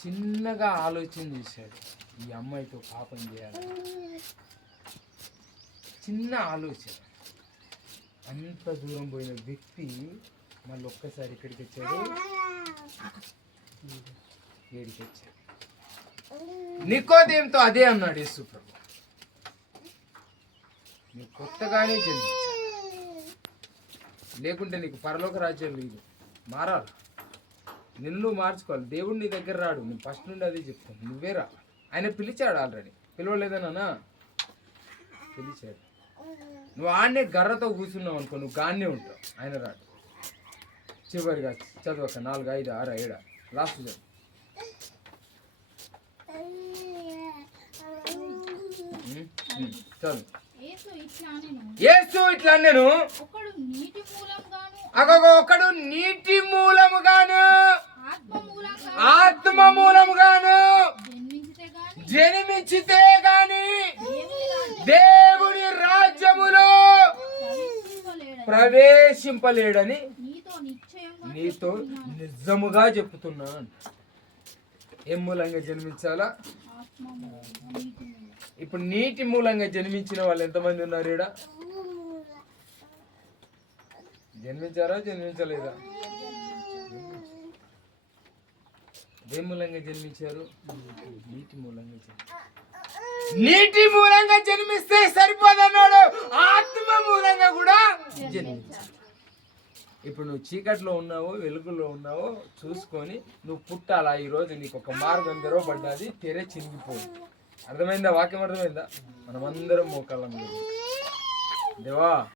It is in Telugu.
చిన్నగా ఆలోచన చేశాడు, ఈ అమ్మాయితో పాపం చేయాలి. చిన్న ఆలోచన. అంత దూరం పోయిన వ్యక్తి మళ్ళీ ఒక్కసారి ఇక్కడికి వచ్చాడు, ఏడికి వచ్చాడు. నికోదేముతో అదే అన్నాడు యేసు ప్రభు, నీకు కొత్తగానే జన్మించాలి, లేకుంటే నీకు పరలోక రాజ్యం లేదు. మారాలి, నిన్ను మార్చుకోవాలి. దేవుడు నీ దగ్గర రాడు, నేను ఫస్ట్ నుండి అదే చెప్తాను, నువ్వే రా. ఆయన పిలిచాడు, ఆల్రెడీ పిలవలేదనా, పిలిచాడు. నువ్వు ఆడనే గర్రతో కూర్చున్నావు అనుకో, నువ్వు గాన్నే ఉంటావు, ఆయన రాడు. చివరిగా చదవక 4, 5, 6, 7 లాస్ట్ చదువు. చదువు. యేసు ఇట్లా నేను ఒకడు నీటి మూలముగాను ఆత్మ మూలముగాను జన్మించితే గాని దేవుని రాజ్యములో ప్రవేశింపలేడని నీతో నిజముగా చెప్తున్నాను. ఏం మూలంగా జన్మించాలా? ఇప్పుడు నీటి మూలంగా జన్మించిన వాళ్ళు ఎంతమంది ఉన్నారు ఈడ? జన్మించారా, జన్మించలేదా? ఏ మూలంగా జన్మించారు? నీటి మూలంగా. నీటి మూలంగా జన్మిస్తే సరిపోదన్నాడు, ఆత్మ మూలంగా కూడా జన్మించాలి. ఇప్పుడు నువ్వు చీకట్లో ఉన్నావో వెలుగులో ఉన్నావో చూసుకొని నువ్వు పుట్టాలా. ఈరోజు నీకు ఒక మార్గం తెరవబడ్డది, తెరే చిందిపోదు. అర్థమైందా? వాక్యం అర్థమైందా? మనమందరం మోకాళ్ళం దేవా